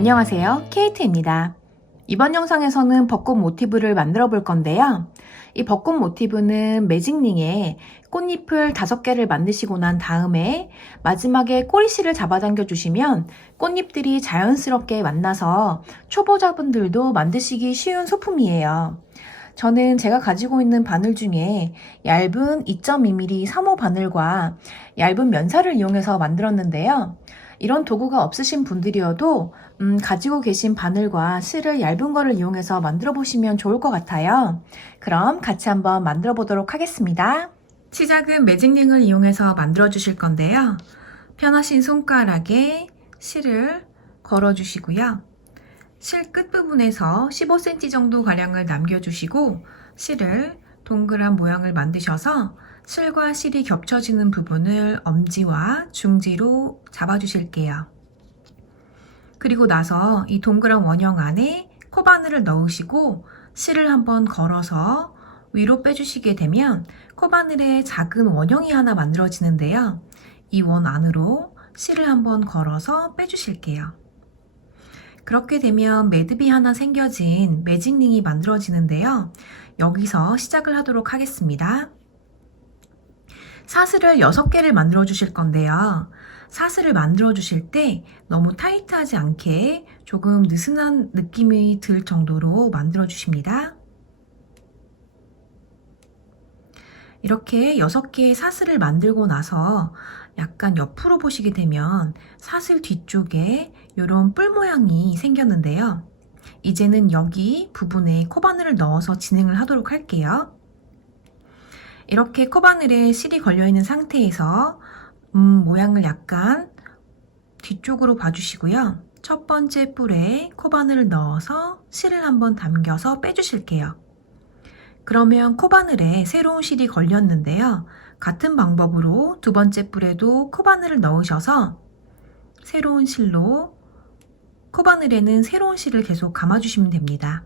안녕하세요, 케이트입니다. 이번 영상에서는 벚꽃 모티브를 만들어 볼 건데요. 이 벚꽃 모티브는 매직링에 꽃잎을 5개를 만드시고 난 다음에 마지막에 꼬리실을 잡아당겨 주시면 꽃잎들이 자연스럽게 만나서 초보자분들도 만드시기 쉬운 소품이에요. 저는 제가 가지고 있는 바늘 중에 얇은 2.2mm 3호 바늘과 얇은 면사를 이용해서 만들었는데요. 이런 도구가 없으신 분들이어도 가지고 계신 바늘과 실을 얇은 거를 이용해서 만들어 보시면 좋을 것 같아요. 그럼 같이 한번 만들어 보도록 하겠습니다. 시작은 매직링을 이용해서 만들어 주실 건데요. 편하신 손가락에 실을 걸어 주시고요. 실 끝부분에서 15cm 정도 가량을 남겨주시고 실을 동그란 모양을 만드셔서 실과 실이 겹쳐지는 부분을 엄지와 중지로 잡아주실게요. 그리고 나서 이 동그란 원형 안에 코바늘을 넣으시고 실을 한번 걸어서 위로 빼주시게 되면 코바늘에 작은 원형이 하나 만들어지는데요. 이 원 안으로 실을 한번 걸어서 빼주실게요. 그렇게 되면 매듭이 하나 생겨진 매직링이 만들어지는데요. 여기서 시작을 하도록 하겠습니다. 사슬을 6개를 만들어 주실 건데요. 사슬을 만들어 주실 때 너무 타이트하지 않게 조금 느슨한 느낌이 들 정도로 만들어 주십니다. 이렇게 6개의 사슬을 만들고 나서 약간 옆으로 보시게 되면 사슬 뒤쪽에 이런 뿔 모양이 생겼는데요. 이제는 여기 부분에 코바늘을 넣어서 진행을 하도록 할게요. 이렇게 코바늘에 실이 걸려있는 상태에서 모양을 약간 뒤쪽으로 봐주시고요. 첫 번째 뿔에 코바늘을 넣어서 실을 한번 당겨서 빼주실게요. 그러면 코바늘에 새로운 실이 걸렸는데요. 같은 방법으로 두 번째 뿔에도 코바늘을 넣으셔서 새로운 실로 코바늘에는 새로운 실을 계속 감아주시면 됩니다.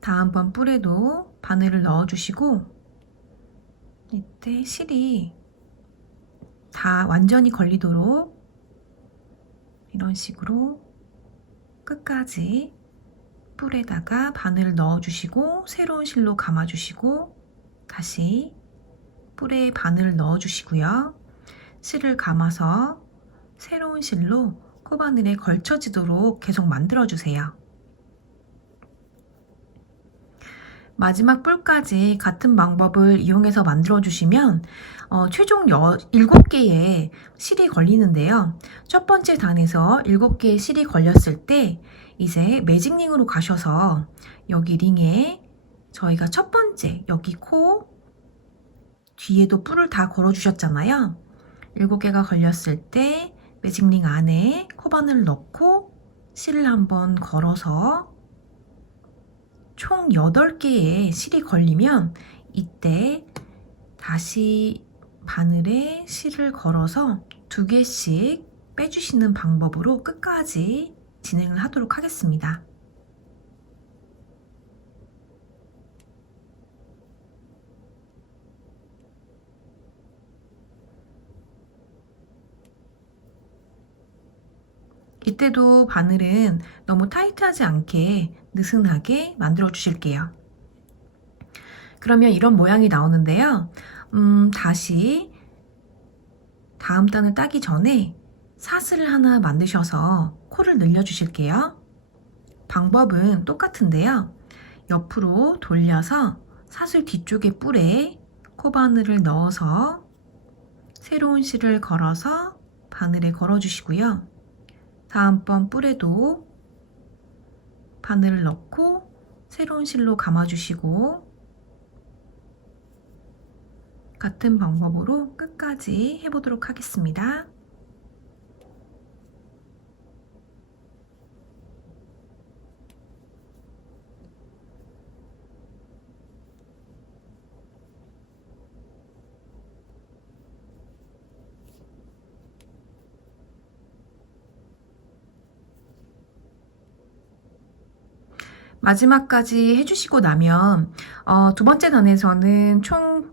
다음번 뿔에도 바늘을 넣어주시고 이때 실이 다 완전히 걸리도록 이런 식으로 끝까지 뿔에다가 바늘을 넣어주시고 새로운 실로 감아주시고 다시 뿔에 바늘을 넣어주시고요. 실을 감아서 새로운 실로 코바늘에 걸쳐지도록 계속 만들어주세요. 마지막 뿔까지 같은 방법을 이용해서 만들어주시면 최종 7개의 실이 걸리는데요. 첫 번째 단에서 7개의 실이 걸렸을 때 이제 매직링으로 가셔서 여기 링에 저희가 첫 번째 여기 코 뒤에도 뿔을 다 걸어주셨잖아요. 7개가 걸렸을 때 매직링 안에 코바늘을 넣고 실을 한번 걸어서 총 8개의 실이 걸리면 이때 다시 바늘에 실을 걸어서 2개씩 빼주시는 방법으로 끝까지 진행을 하도록 하겠습니다. 이때도 바늘은 너무 타이트하지 않게 느슨하게 만들어 주실게요. 그러면 이런 모양이 나오는데요. 다시 다음 단을 따기 전에 사슬을 하나 만드셔서 코를 늘려 주실게요. 방법은 똑같은데요. 옆으로 돌려서 사슬 뒤쪽에 뿔에 코바늘을 넣어서 새로운 실을 걸어서 바늘에 걸어 주시고요. 다음번 뿔에도 바늘을 넣고 새로운 실로 감아주시고 같은 방법으로 끝까지 해보도록 하겠습니다. 마지막까지 해주시고 나면 두 번째 단에서는 총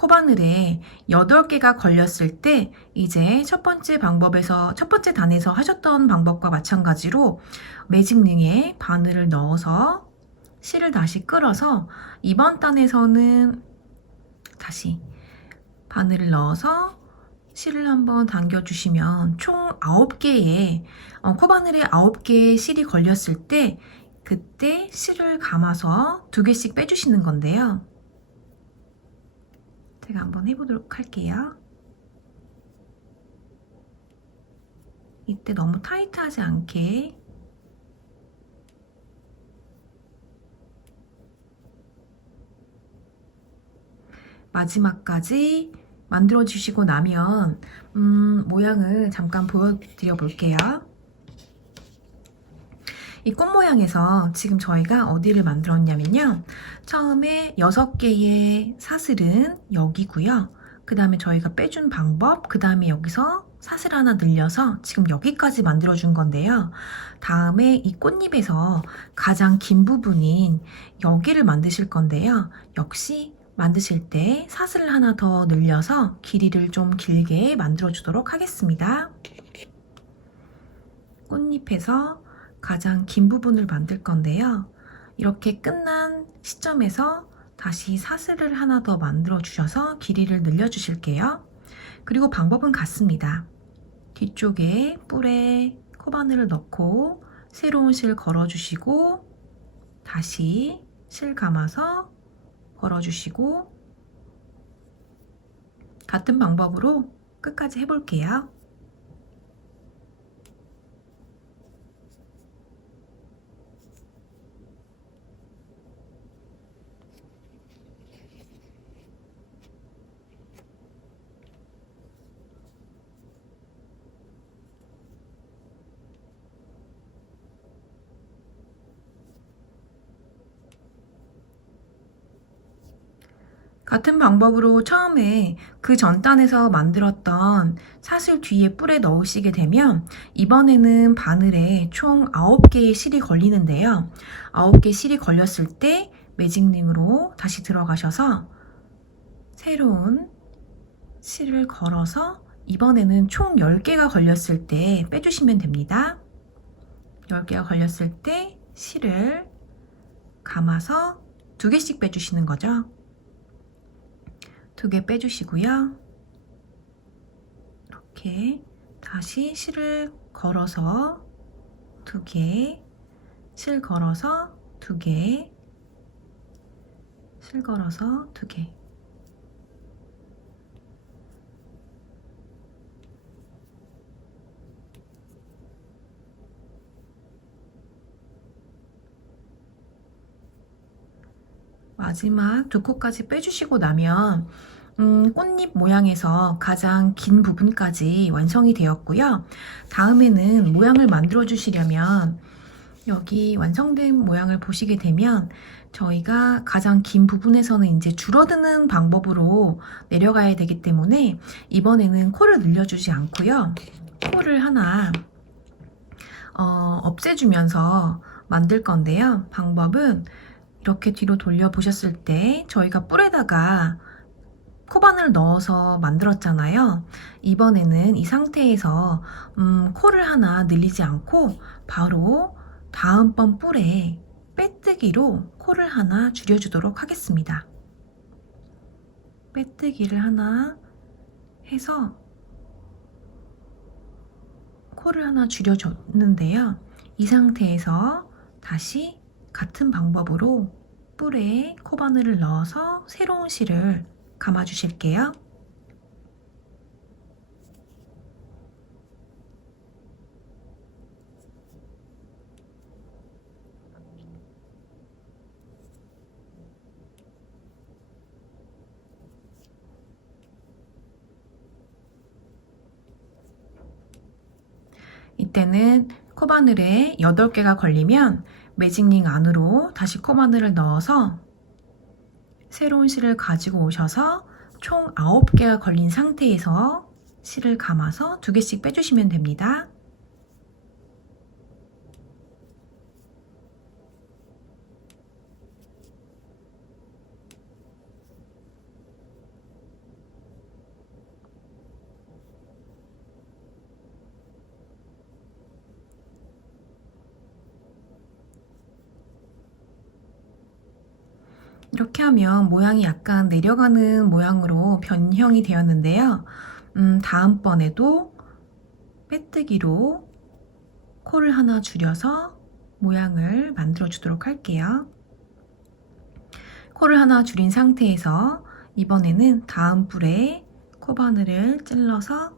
코바늘에 8개가 걸렸을 때 이제 첫 번째 단에서 하셨던 방법과 마찬가지로 매직링에 바늘을 넣어서 실을 다시 끌어서 이번 단에서는 다시 바늘을 넣어서 실을 한번 당겨주시면 총 9개의 코바늘에 9개의 실이 걸렸을 때 그때 실을 감아서 2개씩 빼주시는 건데요. 제가 한번 해보도록 할게요. 이때 너무 타이트하지 않게 마지막까지 만들어 주시고 나면 모양을 잠깐 보여드려 볼게요. 이 꽃 모양에서 지금 저희가 어디를 만들었냐면요. 처음에 6개의 사슬은 여기고요. 그 다음에 저희가 빼준 방법, 그 다음에 여기서 사슬 하나 늘려서 지금 여기까지 만들어준 건데요. 다음에 이 꽃잎에서 가장 긴 부분인 여기를 만드실 건데요. 역시 만드실 때 사슬을 하나 더 늘려서 길이를 좀 길게 만들어 주도록 하겠습니다. 꽃잎에서 가장 긴 부분을 만들 건데요. 이렇게 끝난 시점에서 다시 사슬을 하나 더 만들어 주셔서 길이를 늘려 주실게요. 그리고 방법은 같습니다. 뒤쪽에 뿔에 코바늘을 넣고 새로운 실 걸어 주시고 다시 실 감아서 걸어 주시고 같은 방법으로 끝까지 해볼게요. 같은 방법으로 처음에 그 전단에서 만들었던 사슬 뒤에 뿔에 넣으시게 되면 이번에는 바늘에 총 9개의 실이 걸리는데요. 9개 실이 걸렸을 때 매직링으로 다시 들어가셔서 새로운 실을 걸어서 이번에는 총 10개가 걸렸을 때 빼주시면 됩니다. 10개가 걸렸을 때 실을 감아서 2개씩 빼주시는 거죠. 2개 빼주시고요. 이렇게 다시 실을 걸어서 2개, 실 걸어서 2개, 실 걸어서 2개. 마지막 2코까지 빼주시고 나면 꽃잎 모양에서 가장 긴 부분까지 완성이 되었고요. 다음에는 모양을 만들어 주시려면 여기 완성된 모양을 보시게 되면 저희가 가장 긴 부분에서는 이제 줄어드는 방법으로 내려가야 되기 때문에 이번에는 코를 늘려주지 않고요. 코를 하나 없애주면서 만들 건데요. 방법은 이렇게 뒤로 돌려 보셨을 때 저희가 뿔에다가 코바늘 넣어서 만들었잖아요. 이번에는 이 상태에서 코를 하나 늘리지 않고 바로 다음번 뿔에 빼뜨기로 코를 하나 줄여주도록 하겠습니다. 빼뜨기를 하나 해서 코를 하나 줄여줬는데요. 이 상태에서 다시 같은 방법으로 뿔에 코바늘을 넣어서 새로운 실을 감아 주실게요. 이때는 코바늘에 8개가 걸리면 매직링 안으로 다시 코바늘을 넣어서 새로운 실을 가지고 오셔서 총 9개가 걸린 상태에서 실을 감아서 2개씩 빼주시면 됩니다. 이렇게 하면 모양이 약간 내려가는 모양으로 변형이 되었는데요. 다음번에도 빼뜨기로 코를 하나 줄여서 모양을 만들어 주도록 할게요. 코를 하나 줄인 상태에서 이번에는 다음 뿔에 코바늘을 찔러서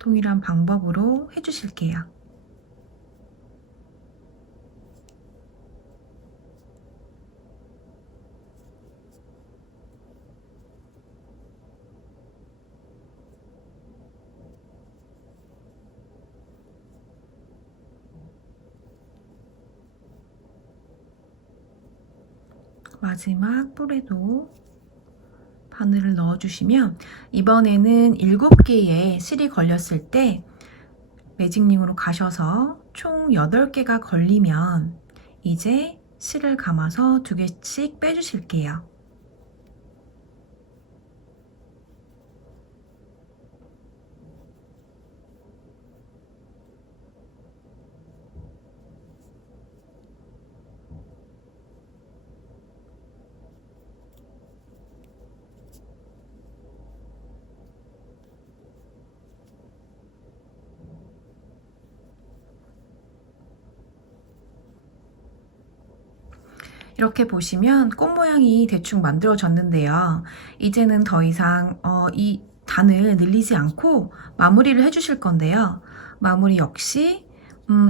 동일한 방법으로 해주실게요. 마지막 뿔에도 바늘을 넣어주시면 이번에는 7개의 실이 걸렸을 때 매직링으로 가셔서 총 8개가 걸리면 이제 실을 감아서 2개씩 빼주실게요. 이렇게 보시면 꽃 모양이 대충 만들어졌는데요. 이제는 더 이상 이 단을 늘리지 않고 마무리를 해주실 건데요. 마무리 역시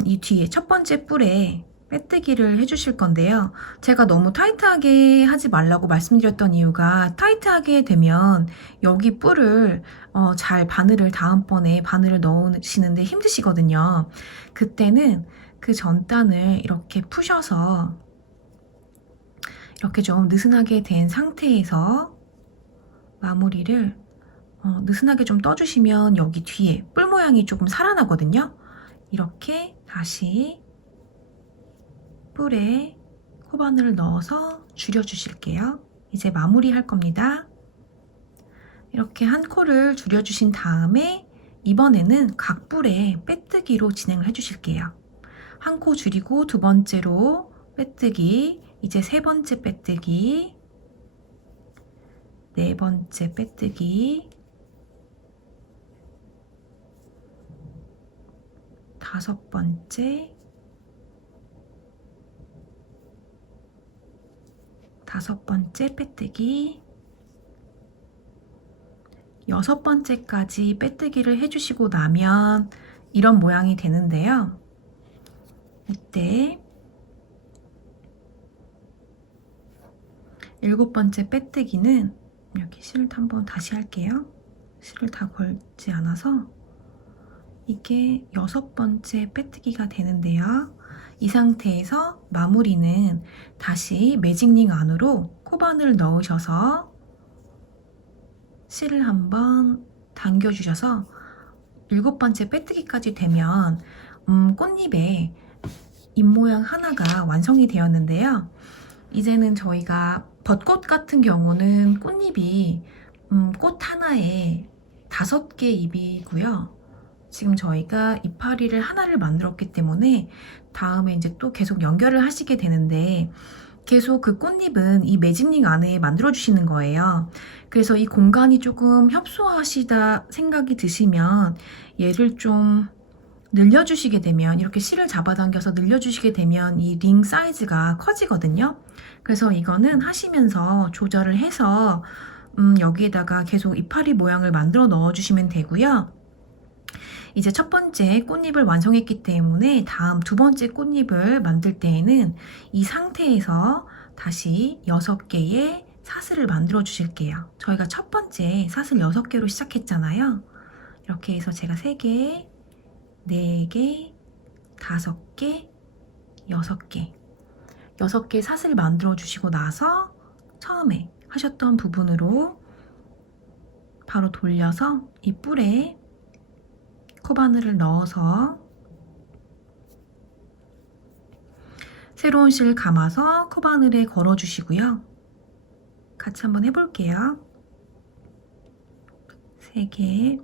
이 뒤에 첫 번째 뿔에 빼뜨기를 해주실 건데요. 제가 너무 타이트하게 하지 말라고 말씀드렸던 이유가 타이트하게 되면 여기 뿔을 잘 바늘을 다음번에 바늘을 넣으시는데 힘드시거든요. 그때는 그 전단을 이렇게 푸셔서 이렇게 좀 느슨하게 된 상태에서 마무리를 느슨하게 좀 떠주시면 여기 뒤에 뿔 모양이 조금 살아나거든요. 이렇게 다시 뿔에 코바늘을 넣어서 줄여주실게요. 이제 마무리 할 겁니다. 이렇게 한 코를 줄여주신 다음에 이번에는 각 뿔에 빼뜨기로 진행을 해주실게요. 한 코 줄이고 두 번째로 빼뜨기, 이제 세 번째 빼뜨기, 네 번째 빼뜨기, 다섯 번째, 빼뜨기, 여섯 번째까지 빼뜨기를 해주시고 나면 이런 모양이 되는데요. 이때 일곱 번째 빼뜨기는 이렇게 실을 한번 다시 할게요. 실을 다 걸지 않아서 이게 여섯 번째 빼뜨기가 되는데요. 이 상태에서 마무리는 다시 매직링 안으로 코바늘 넣으셔서 실을 한번 당겨주셔서 일곱 번째 빼뜨기까지 되면 꽃잎에 잎 모양 하나가 완성이 되었는데요. 이제는 저희가 벚꽃 같은 경우는 꽃잎이 꽃 하나에 5개 잎이고요. 지금 저희가 이파리를 하나를 만들었기 때문에 다음에 이제 또 계속 연결을 하시게 되는데 계속 그 꽃잎은 이 매직링 안에 만들어 주시는 거예요. 그래서 이 공간이 조금 협소하시다 생각이 드시면 얘를 좀 늘려주시게 되면 이렇게 실을 잡아당겨서 늘려주시게 되면 이 링 사이즈가 커지거든요. 그래서 이거는 하시면서 조절을 해서 여기에다가 계속 이파리 모양을 만들어 넣어주시면 되고요. 이제 첫 번째 꽃잎을 완성했기 때문에 다음 두 번째 꽃잎을 만들 때에는 이 상태에서 다시 6개의 사슬을 만들어 주실게요. 저희가 첫 번째 사슬 6개로 시작했잖아요. 이렇게 해서 제가 3개, 4개, 5개, 6개 6개 사슬 만들어 주시고 나서 처음에 하셨던 부분으로 바로 돌려서 이 뿔에 코바늘을 넣어서 새로운 실 감아서 코바늘에 걸어 주시고요. 같이 한번 해볼게요. 3개,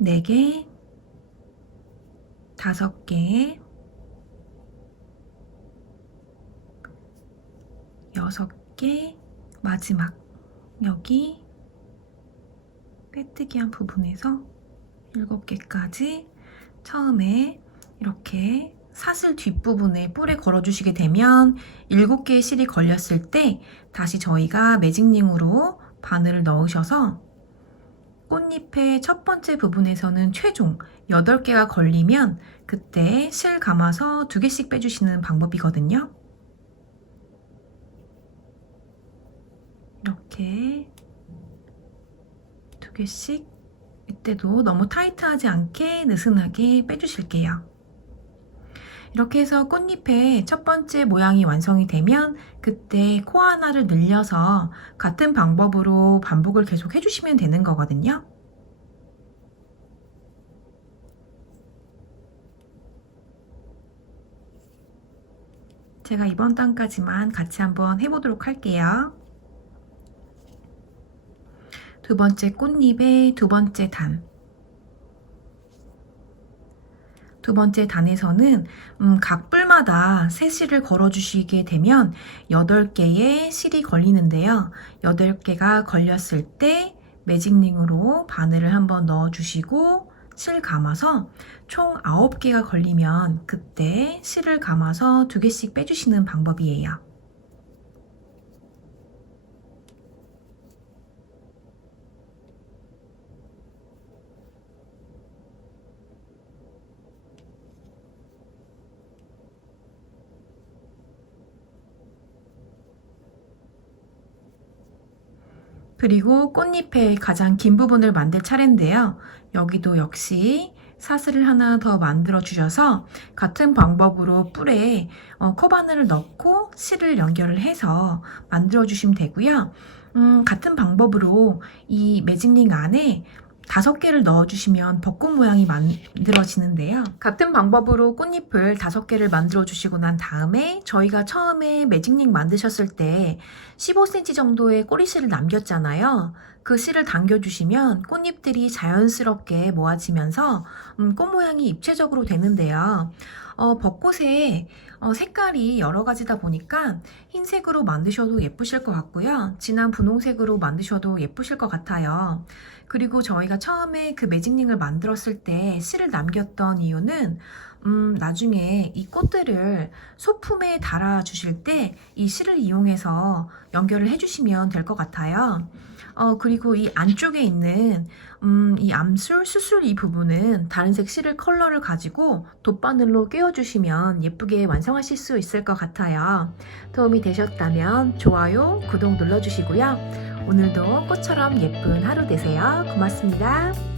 4개, 5개, 6개, 마지막 여기 빼뜨기한 부분에서 7개까지 처음에 이렇게 사슬 뒷부분에 뿔에 걸어주시게 되면 7개의 실이 걸렸을 때 다시 저희가 매직링으로 바늘을 넣으셔서 꽃잎의 첫 번째 부분에서는 최종 8개가 걸리면 그때 실 감아서 2개씩 빼주시는 방법이거든요. 이렇게 2개씩 이때도 너무 타이트하지 않게 느슨하게 빼주실게요. 이렇게 해서 꽃잎의 첫 번째 모양이 완성이 되면 그때 코 하나를 늘려서 같은 방법으로 반복을 계속 해주시면 되는 거거든요. 제가 이번 단까지만 같이 한번 해보도록 할게요. 두 번째 꽃잎의 두 번째 단. 두 번째 단에서는 각 뿔마다 세 실을 걸어주시게 되면 8개의 실이 걸리는데요. 8개가 걸렸을 때 매직링으로 바늘을 한번 넣어주시고 실 감아서 총 9개가 걸리면 그때 실을 감아서 2개씩 빼주시는 방법이에요. 그리고 꽃잎의 가장 긴 부분을 만들 차례인데요. 여기도 역시 사슬을 하나 더 만들어 주셔서 같은 방법으로 뿔에 커바늘을 넣고 실을 연결을 해서 만들어 주시면 되고요. 같은 방법으로 이 매직링 안에 5개를 넣어주시면 벚꽃 모양이 만들어지는데요. 같은 방법으로 꽃잎을 5개를 만들어 주시고 난 다음에 저희가 처음에 매직링 만드셨을 때 15cm 정도의 꼬리실을 남겼잖아요. 그 실을 당겨주시면 꽃잎들이 자연스럽게 모아지면서 꽃 모양이 입체적으로 되는데요. 벚꽃의 색깔이 여러 가지다 보니까 흰색으로 만드셔도 예쁘실 것 같고요. 진한 분홍색으로 만드셔도 예쁘실 것 같아요. 그리고 저희가 처음에 그 매직링을 만들었을 때 실을 남겼던 이유는 나중에 이 꽃들을 소품에 달아 주실 때 이 실을 이용해서 연결을 해주시면 될 것 같아요. 그리고 이 안쪽에 있는 이 암술, 수술 이 부분은 다른 색 실을 컬러를 가지고 돗바늘로 끼워주시면 예쁘게 완성하실 수 있을 것 같아요. 도움이 되셨다면 좋아요, 구독 눌러주시고요. 오늘도 꽃처럼 예쁜 하루 되세요. 고맙습니다.